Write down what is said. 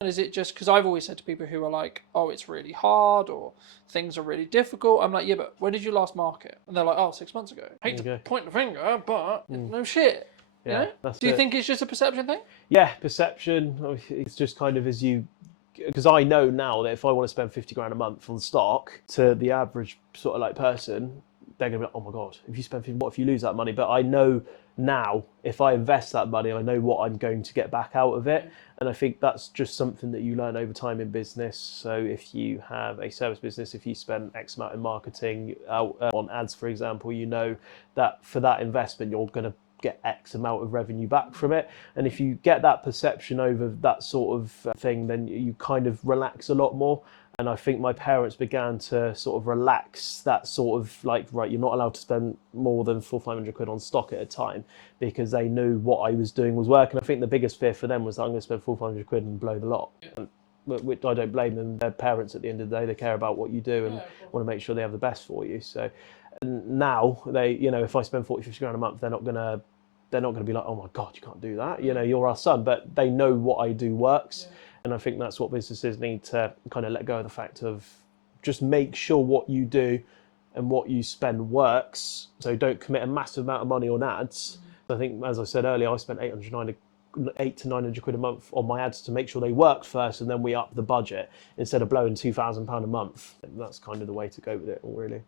And is it just because I've always said to people who are like, oh, it's really hard or things are really difficult? I'm like, yeah, but when did you last market? And they're like, oh, 6 months ago. I hate to point the finger, but no shit. Yeah, You know? Do you think it's just a perception thing? Yeah, perception. It's just kind of because I know now that if I want to spend 50 grand a month on stock, to the average sort of like person, they're gonna be like, oh my god, if you spend 50, what if you lose that money? But I know now if I invest that money, I know what I'm going to get back out of it. And I think that's just something that you learn over time in business. So if you have a service business, if you spend X amount in marketing on ads, for example, you know that for that investment, you're going to get X amount of revenue back from it. And if you get that perception over that sort of thing, then you kind of relax a lot more. And I think my parents began to sort of relax that sort of like, right, you're not allowed to spend more than 400-500 quid on stock at a time, because they knew what I was doing was working. I think the biggest fear for them was that I'm going to spend 400 quid and blow the lot. Which I don't blame them. They're parents at the end of the day. They care about what you do and want to make sure they have the best for you. So now they, if I spend 40-50 grand a month, they're not going to be like, oh my God, you can't do that. You're our son, but they know what I do works. And I think that's what businesses need to kind of let go of, the fact of just make sure what you do and what you spend works. So don't commit a massive amount of money on ads. I think, as I said earlier, I spent 800 to 900 quid a month on my ads to make sure they worked first, and then we upped the budget instead of blowing £2,000 a month. And that's kind of the way to go with it all, really.